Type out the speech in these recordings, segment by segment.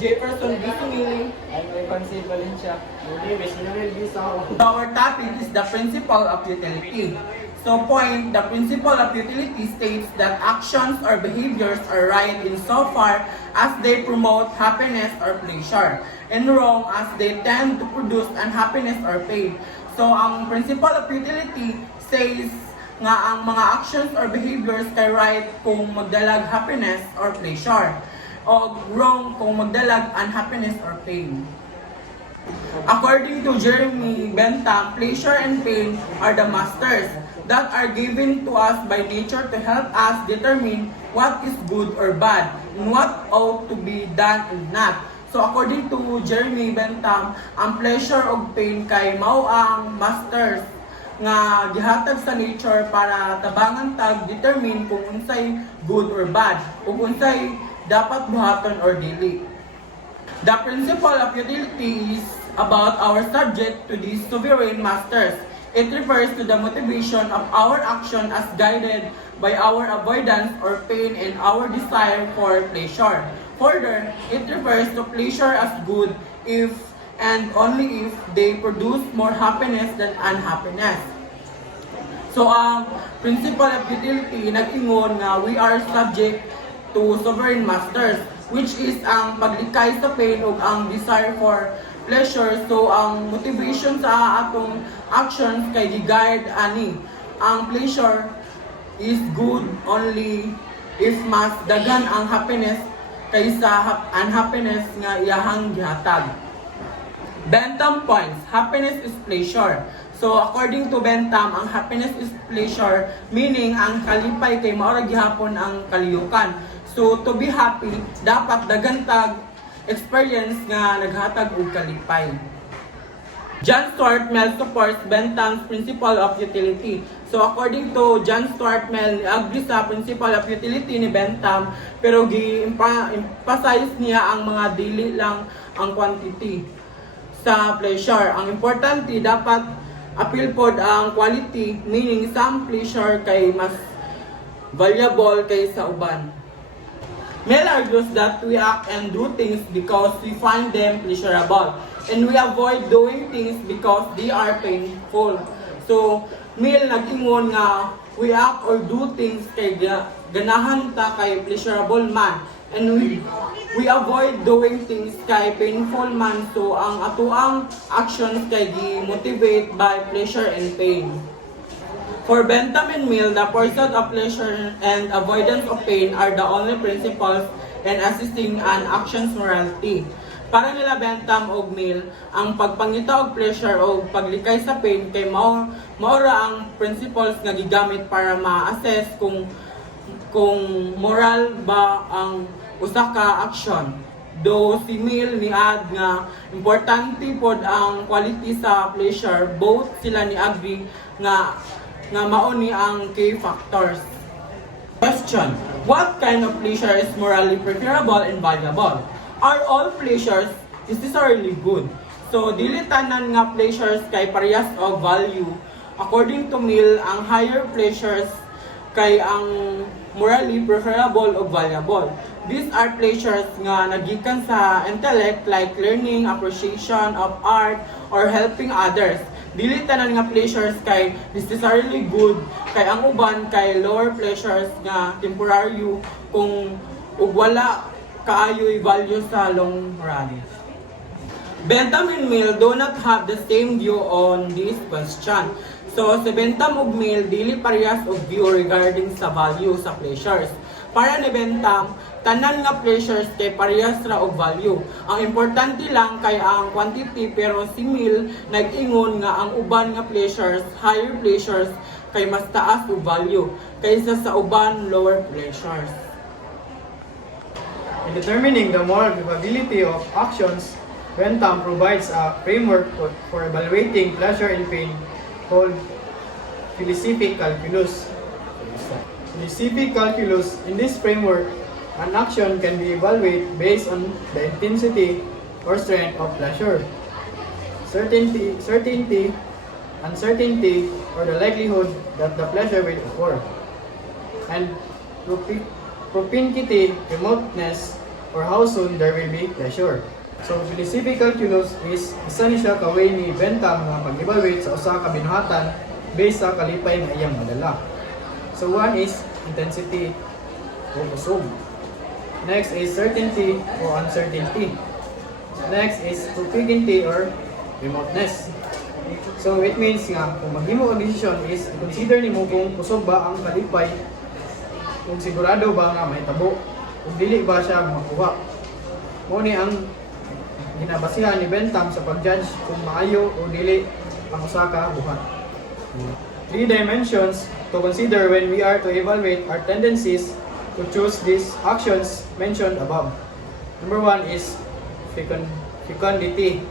Jefferson B. Sumili. I'm Evansy Valencia. My name is Manuel Bisao. Our topic is the principle of utility. So point, the principle of utility states that actions or behaviors are right insofar as they promote happiness or pleasure, and wrong as they tend to produce unhappiness or pain. So ang principle of utility says nga ang mga actions or behaviors kay right kung magdalag happiness or pleasure, o wrong kung magdalag unhappiness or pain. According to Jeremy Bentham, pleasure and pain are the masters that are given to us by nature to help us determine what is good or bad and what ought to be done and not. So according to Jeremy Bentham, ang pleasure o pain kay mao ang masters nga gihatag sa nature para tabangan tag determine kung unsay good or bad o unsay dapat buhaton or dili. The principle of utility is about our subject to these sovereign masters. It refers to the motivation of our action as guided by our avoidance or pain and our desire for pleasure. Further, it refers to pleasure as good if and only if they produce more happiness than unhappiness. So ang principle of utility nag-ingon nga we are subject to sovereign masters, which is ang paglikay sa pain ug ang desire for pleasure. So ang motivation sa atong actions kay gi-guide ani. Ang pleasure is good only if mas daghan ang happiness kaysa unhappiness nga iyahang gihatag. Bentham points, happiness is pleasure. So according to Bentham, ang happiness is pleasure, meaning ang kalipay kay mao ra gihapon ang kaliyukan. So to be happy, dapat daghan tag experience nga naghatag og kalipay. John Stuart Mill supports Bentham's principle of utility. So according to John Stuart Mill, agree sa principle of utility ni Bentham, pero gi-emphasize niya ang mga dili lang ang quantity sa pleasure. Ang importante dapat appeal pod ang quality, meaning some pleasure kay mas valuable kaysa uban. Mill argues that we act and do things because we find them pleasurable, and we avoid doing things because they are painful. So, Mill nag-ingon nga we act or do things kay ganahan ta kay pleasurable man, and we avoid doing things kay painful man. So, ang atuang actions kay gi-motivate by pleasure and pain. For Bentham and Mill, the pursuit of pleasure and avoidance of pain are the only principles in assisting an action's morality. Para nila Bentham o Mill, ang pagpangita og pleasure o paglikay sa pain kay maura ang principles nga gigamit para ma-assess kung moral ba ang usa ka action. Do si Mill niad nga importante pod ang quality sa pleasure, both sila ni agree nga mao ni ang key factors. Question: what kind of pleasure is morally preferable and valuable? Are all pleasures necessarily good? So dili tanan nga pleasures kay parehas og value. According to Mill, ang higher pleasures kay ang morally preferable o valuable. These are pleasures nga nagikan sa intellect, like learning, appreciation of art, or helping others. Dili tanan nga pleasures kay necessarily good, kay ang uban kay lower pleasures nga temporary kung ug wala kaayoy value sa long run. Bentham and Mill do not have the same view on this question. So si Bentham ug Mill dili parehas og view regarding sa value sa pleasures. Para ni Bentham, tanan nga pleasures kay parehas ra og value. Ang importante lang kay ang quantity, pero si Mill nag-ingon nga ang uban nga pleasures, higher pleasures kay mas taas og value kaysa sa uban lower pleasures. In determining the moral capability of actions, Bentham provides a framework for evaluating pleasure and pain called philosophic calculus. Philosophic calculus, in this framework, an action can be evaluated based on the intensity or strength of pleasure, certainty, uncertainty, or the likelihood that the pleasure will occur, and propinquity, remoteness, or how soon there will be pleasure. So, philosophical calculus is isa ni siya ka way ni Bentham nga pag-evaluate sa usa ka binuhatan based sa kalipay nga iyang madala. So, one is intensity o kusog. Next is certainty o uncertainty. Next is propinquity or remoteness. So, it means nga, kung maghimo ang decision is, consider nimo kung kusog ba ang kalipay, kung sigurado ba nga mahitabo, kung dili ba siya makuha. Muna ang ginabasihan ni Bentham sa pag-judge kung maayo o dili ang usa ka buhat. 3 dimensions to consider when we are to evaluate our tendencies to choose these actions mentioned above. Number 1 is fecundity.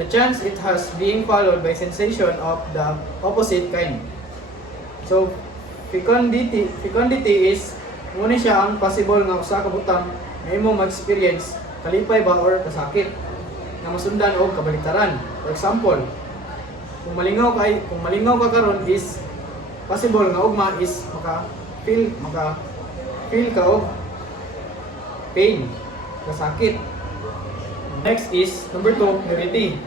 The chance it has being followed by sensation of the opposite kind. So, fecundity is muna siya ang possible nga usa ka butang na imong mag-experience kalipay ba or kasakit na masundan o kabaliktaran. For example, kung malingaw ka karon is possible nga ugma is maka-feel ka og pain, kasakit. Next is number 2, purity.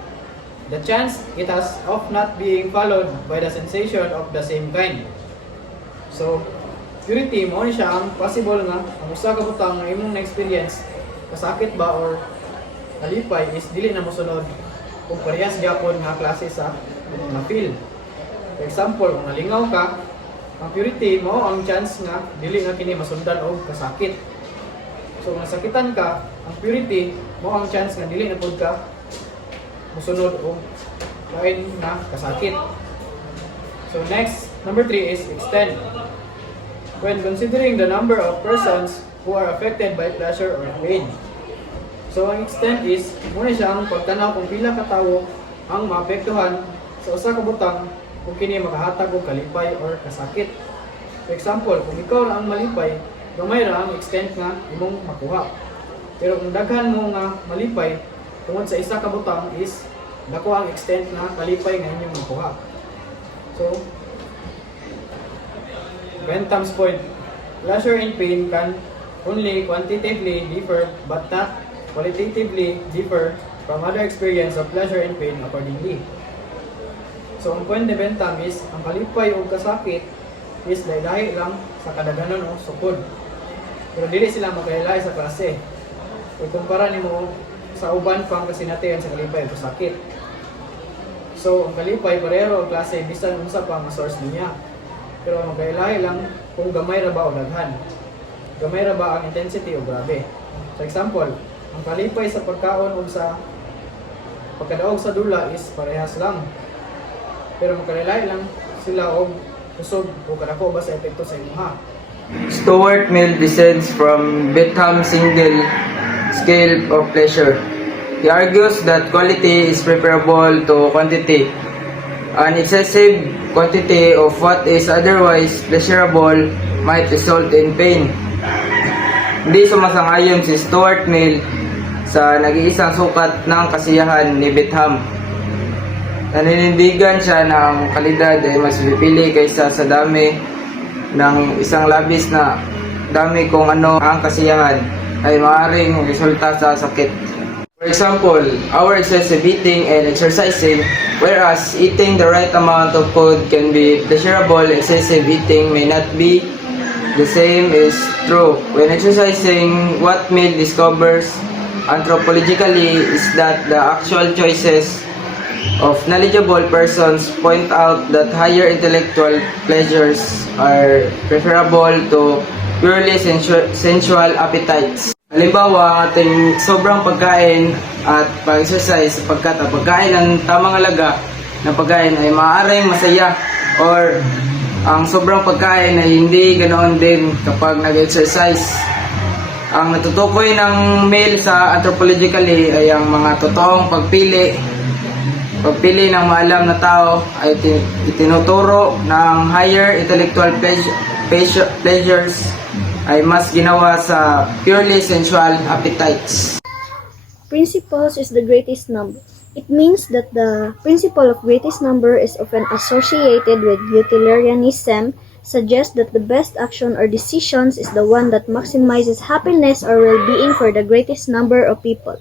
The chance it has of not being followed by the sensation of the same kind. So, purity mo siya ang possible nga ang usa ka butang nga imong na-experience kasakit ba or kalipay is dili na mosunod kung parehas gyapon nga klase sa na-feel. For example, kung nalingaw ka, ang purity mo ang chance nga dili nga kini masundan og kasakit. So kung nasakitan ka, ang purity mo ang chance nga dili na pud ka mosunod og kain na kasakit. So next, number 3 is extent. When considering the number of persons who are affected by pleasure or pain. So ang extent is muna siya ang pagtanaw kung pila ka tawo ang maapektuhan sa usa ka butang kung kini makahatag og kalipay or kasakit. For example, kung ikaw ra ang malipay, gamay ra ang extent nga imong makuha. Pero kung daghan mo nga malipay tungod sa isa ka butang is dako ang extent nga kalipay nga inyong makuha. So Bentham's point, pleasure and pain can only quantitatively differ but not qualitatively differ from other experience of pleasure and pain accordingly. So ang point ni Bentham is, ang kalipay o kasakit is lahi-lahi lang sa kadaganon o sukod. Pero dili sila maglahi-lahi sa klase. Ikumpara nimo sa uban pang kasinatian sa kalipay o kasakit. So ang kalipay parehero ang klase bisan unsa pa ang source niya. Pero maglahi-lahi lang kung gamay ra ba o daghan. Gamay ra ba ang intensity o grabe. For example, ang kalipay sa pagkaon o sa pagkadaog sa dula is parehas lang. Pero magkalilay lang sila og kusog o kadako ba sa epekto sa imuha. Stuart Mill descends from Bentham's single scale of pleasure. He argues that quality is preferable to quantity. An excessive quantity of what is otherwise pleasurable might result in pain. Hindi sumasang-ayon si Stuart Mill sa nag-iisang sukat ng kasiyahan ni Bentham. Naninindigan siya ng kalidad ay mas pipili kaysa sa dami ng isang labis na dami kung ano ang kasiyahan ay maaaring resulta sa sakit. For example, our excessive eating and exercising, whereas eating the right amount of food can be pleasurable, excessive eating may not be. The same is true when exercising. What Mill discovers anthropologically is that the actual choices of knowledgeable persons point out that higher intellectual pleasures are preferable to purely sensual appetites. Halimbawa, ang ating sobrang pagkain at pag-exercise sapagkat ang pagkain ng tamang halaga na pagkain ay maaaring masaya, or ang sobrang pagkain ay hindi ganoon din kapag nag-exercise. Ang natutukoy ng Mill sa anthropologically ay ang mga totoong pagpili ng maalam na tao ay itinuturo ng higher intellectual pleasures ay mas ginawa sa purely sensual appetites. Principles is the greatest number. It means that the principle of greatest number is often associated with utilitarianism, suggests that the best action or decisions is the one that maximizes happiness or well-being for the greatest number of people.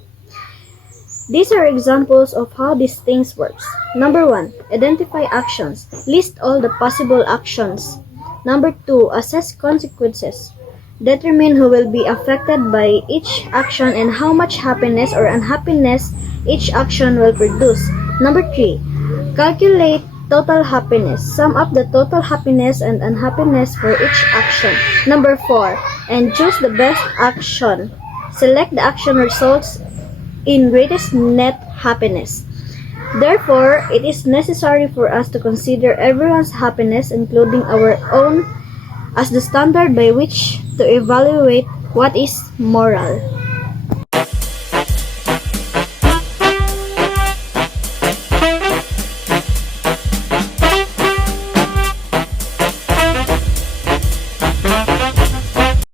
These are examples of how these things works. Number 1, identify actions. List all the possible actions. Number 2, assess consequences. Determine who will be affected by each action and how much happiness or unhappiness each action will produce. Number 3, calculate total happiness. Sum up the total happiness and unhappiness for each action. Number 4, and choose the best action. Select the action results in greatest net happiness. Therefore, it is necessary for us to consider everyone's happiness, including our own, as the standard by which to evaluate what is moral.